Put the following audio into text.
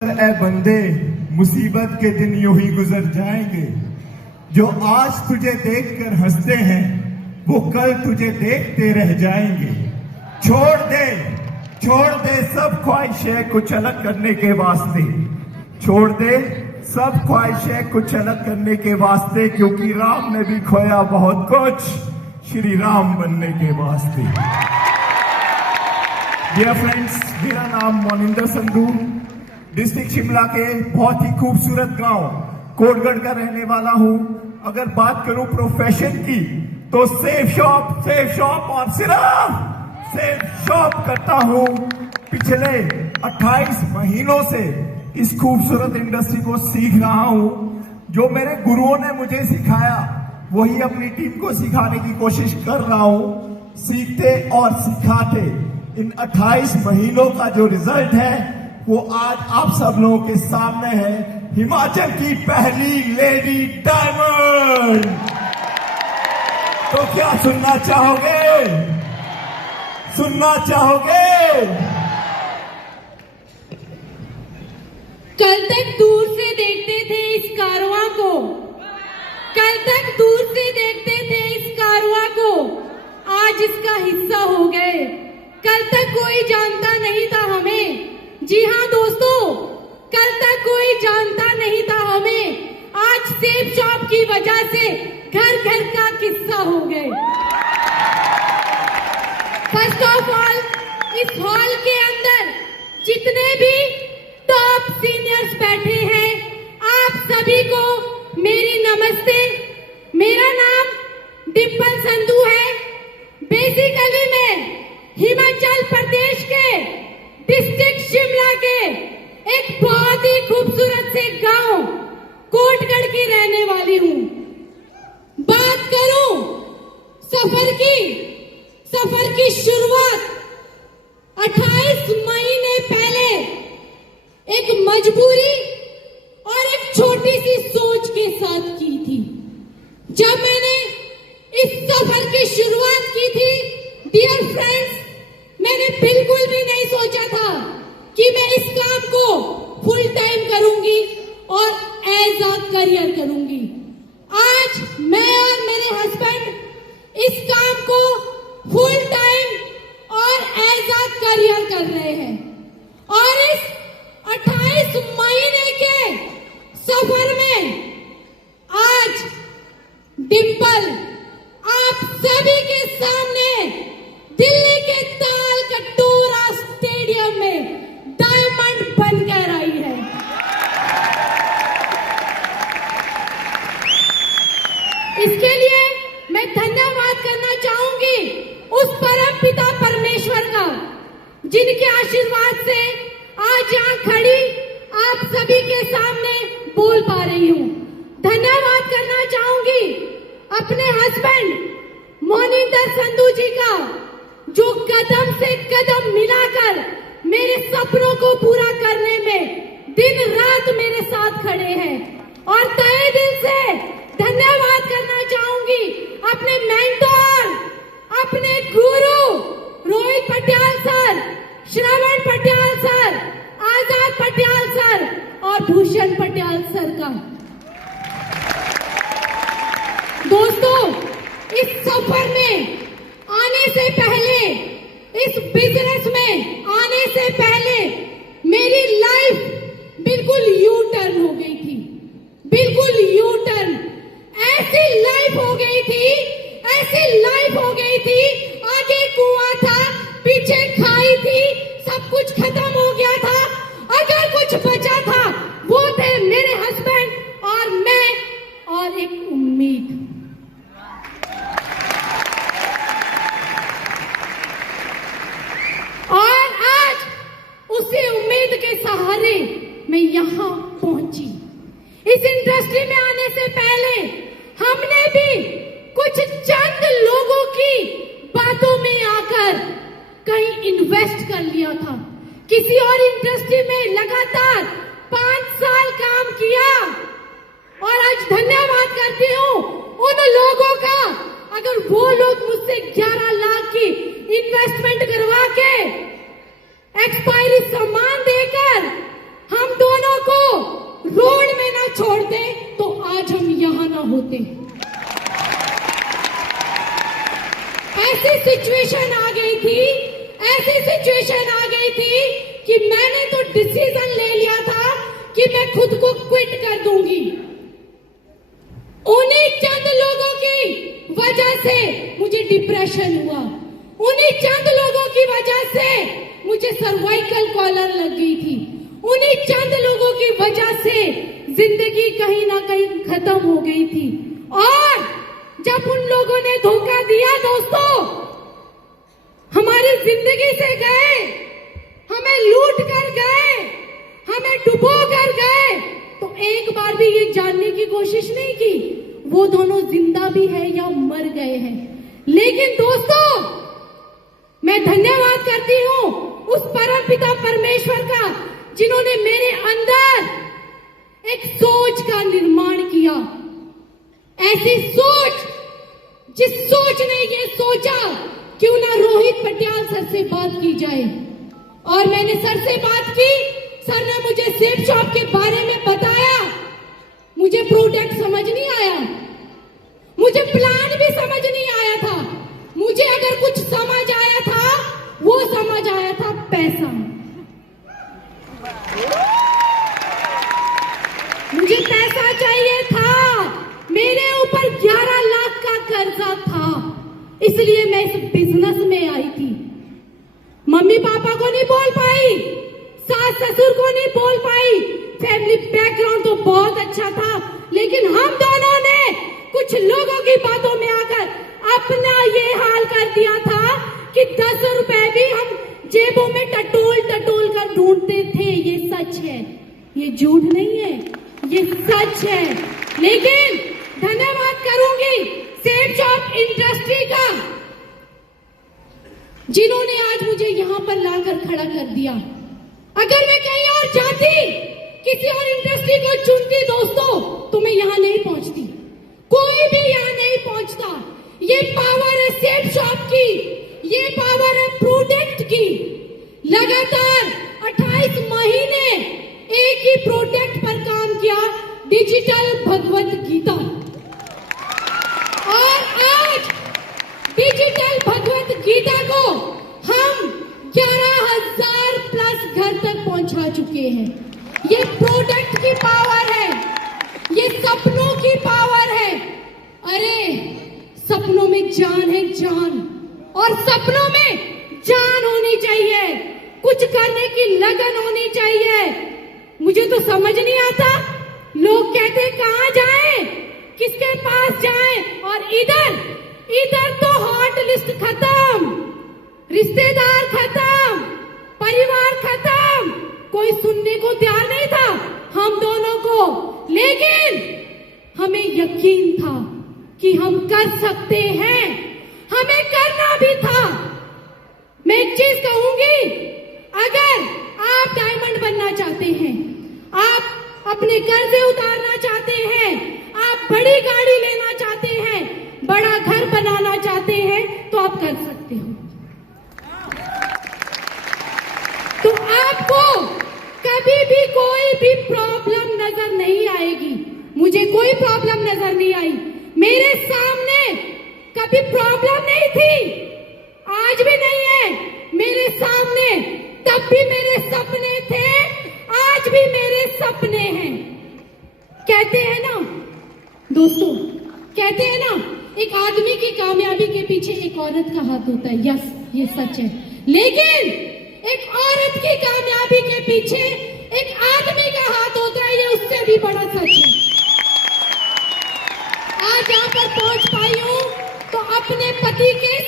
ए बंदे, मुसीबत के दिन यूं ही गुजर जाएंगे। जो आज तुझे देखकर हंसते हैं वो कल तुझे देखते रह जाएंगे। छोड़ दे सब ख्वाहिशें कुछ अलग करने के वास्ते। छोड़ दे सब ख्वाहिशें कुछ अलग करने के वास्ते, क्योंकि राम ने भी खोया बहुत कुछ श्री राम बनने के वास्ते। डियर फ्रेंड्स, मेरा नाम मोनिंदर संधू, डिस्ट्रिक्ट शिमला के बहुत ही खूबसूरत गांव कोटगढ़ का रहने वाला हूं। अगर बात करूं प्रोफेशन की तो सेफ शॉप और सिर्फ सेफ शॉप करता हूं। पिछले 28 महीनों से इस खूबसूरत इंडस्ट्री को सीख रहा हूं। जो मेरे गुरुओं ने मुझे सिखाया वही अपनी टीम को सिखाने की कोशिश कर रहा हूं। सीखते और सिखाते इन 28 महीनों का जो रिजल्ट है वो आज आप सब लोगों के सामने है। हिमाचल की पहली लेडी डायमंड। तो क्या सुनना चाहोगे? कल तक दूर से देखते थे इस कारवां को, आज इसका हिस्सा हो गए। कल तक कोई जानता नहीं था हमें। जी हाँ दोस्तों, कल तक कोई जानता नहीं था हमें। आज सेफ शॉप की वजह से घर घर का किस्सा हो गए। फर्स्ट ऑफ ऑल, इस हॉल के अंदर जितने भी टॉप सीनियर्स बैठे हैं, आप सभी को मेरी नमस्ते। मेरा नाम डिम्पल संधू है। बेसिकली मैं हिमाचल प्रदेश के डिस्ट्रिक्ट शिमला के एक बहुत ही खूबसूरत से गांव कोटगढ़ की रहने वाली हूं। बात करूं सफर की शुरुआत 28 महीने पहले एक मजबूरी और एक छोटी सी सोच के साथ की थी। जब मैंने इस सफर की शुरुआत की थी, डियर फ्रेंड्स, मैंने बिल्कुल भी नहीं सोचा था कि मैं इस काम को फुल टाइम करूंगी और एज अ करियर करूंगी। आज मैं और मेरे हस्बैंड इस काम को फुल टाइम और एज अ करियर कर रहे हैं। और इस 28 महीने के सफर में आज डिम्पल आप सभी के सामने दिल्ली के ताल कटोरा स्टेडियम में डायमंड बनकर आई है। इसके लिए मैं धन्यवाद करना चाहूंगी उस परम पिता परमेश्वर का, जिनके आशीर्वाद से आज यहाँ खड़ी आप सभी के सामने बोल पा रही हूँ। धन्यवाद करना चाहूंगी अपने हस्बैंड मोनिंदर संधू जी का, जो कदम से कदम मिलाकर मेरे सपनों को पूरा करने में दिन रात मेरे साथ खड़े हैं। और तहे दिल से धन्यवाद करना चाहूंगी अपने मेंटोर, अपने गुरु रोहित पटियाल सर, श्रवण पटियाल सर, आजाद पटियाल सर और भूषण पटियाल सर का। दोस्तों, इस सफर में आने से पहले, इस बिजनेस में आने से पहले मेरी लाइफ बिल्कुल यू टर्न हो गई थी। बिल्कुल यू टर्न। ऐसी लाइफ हो गई थी, आगे कुआं था, पीछे खाई थी, सब कुछ खत्म हो गया था। अगर कुछ बचा था वो थे मेरे हस्बैंड और मैं और एक उम्मीद। और आज उसी उम्मीद के सहारे मैं यहाँ पहुंची। इस इंडस्ट्री में आने से पहले हमने भी कुछ चंद लोगों की बातों में आकर कहीं इन्वेस्ट कर लिया था। किसी और इंडस्ट्री में लगातार 5 साल काम किया और आज धन्यवाद करती हूँ उन लोगों का। अगर वो लोग मुझसे 11 लाख की इन्वेस्टमेंट करवा के एक्सपायरी सामान देकर हम 2 छोड़ते तो आज हम यहां ना होते। ऐसी सिचुएशन आ गई थी कि मैंने तो डिसीजन ले लिया था कि मैं खुद को क्विट कर दूंगी। उन्हीं चंद लोगों की वजह से मुझे डिप्रेशन हुआ, उन्हीं चंद लोगों की वजह से मुझे सर्वाइकल कॉलर लग गई थी, उन्हीं चंद लोगों की वजह से जिंदगी कहीं ना कहीं खत्म हो गई थी। और जब उन लोगों ने धोखा दिया दोस्तों, हमारी जिंदगी से गए, हमें लूट कर गए, हमें डुबो कर गए, तो एक बार भी ये जानने की कोशिश नहीं की वो दोनों जिंदा भी है या मर गए हैं। लेकिन दोस्तों, मैं धन्यवाद करती हूं उस परमपिता परमेश्वर का जिन्होंने मेरे अंदर एक सोच का निर्माण किया। ऐसी सोच, जिस सोच ने ये सोचा क्यों ना रोहित पटियाल सर से बात की जाए। और मैंने सर से बात की, सर ने मुझे सेब शॉप के बारे में बताया। मुझे प्रोडक्ट समझ नहीं आया, मुझे प्लान भी समझ नहीं आया था। मुझे अगर कुछ समझ आया था, वो समझ आया था पैसा। मुझे पैसा चाहिए था, मेरे ऊपर 11 लाख का कर्जा था, इसलिए मैं इस बिजनेस में आई थी। मम्मी पापा को नहीं बोल पाई, सास ससुर को नहीं बोल पाई, फैमिली बैकग्राउंड तो बहुत अच्छा था, लेकिन हम दोनों ने कुछ लोगों की बातों में आकर अपना ये हाल कर दिया था कि 10 रुपए भी हम जेबों में टटोल टटोल कर ढूंढते थे। ये सच है, ये झूठ नहीं है, ये सच है। लेकिन धन्यवाद करूंगी सेब शॉप इंडस्ट्री का, जिन्होंने आज मुझे यहां पर लाकर खड़ा कर दिया। अगर मैं कहीं और जाती, किसी और इंडस्ट्री को चुनती दोस्तों, तो मैं यहां नहीं पहुंचती, कोई भी यहां नहीं पहुंचता। ये पावर है सेब शॉप की, ये पावर है प्रोडक्ट की। लगातार 28 महीने एक ही प्रोडक्ट पर काम किया, डिजिटल भगवत गीता। और आज डिजिटल भगवत गीता को हम 11,000 प्लस घर तक पहुंचा चुके हैं। ये प्रोडक्ट की पावर है, ये सपनों की पावर है। अरे सपनों में जान है, जान, और सपनों में जान होनी चाहिए, कुछ करने की लगन होनी चाहिए। मुझे तो समझ नहीं आता, लोग कहते कहां जाएं, किसके पास जाएं, और इधर तो हॉट लिस्ट खत्म, रिश्तेदार खत्म, परिवार खत्म, कोई सुनने को तैयार नहीं था हम दोनों को। लेकिन हमें यकीन था कि हम कर सकते हैं, हमें करना भी था। मैं एक चीज कहूंगी, अगर आप डायमंड बनना चाहते हैं, आप अपने कर्जे उतारना चाहते हैं, आप बड़ी गाड़ी लेना चाहते हैं, बड़ा घर बनाना चाहते हैं, तो आप कर सकते हो। तो आपको कभी भी कोई भी प्रॉब्लम नजर नहीं आएगी। मुझे कोई प्रॉब्लम नजर नहीं आई, मेरे सामने कभी प्रॉब्लम नहीं थी, आज भी नहीं है मेरे सामने। तब भी मेरे सपने थे, आज भी मेरे सपने हैं। कहते हैं ना दोस्तों, कहते हैं ना, एक आदमी की कामयाबी के पीछे एक औरत का हाथ होता है। यस, ये सच है। लेकिन एक औरत की कामयाबी के पीछे एक आदमी का हाथ होता है, ये उससे भी बड़ा सच है। आज यहाँ पर पहुंच पाई हूं तो अपने पति के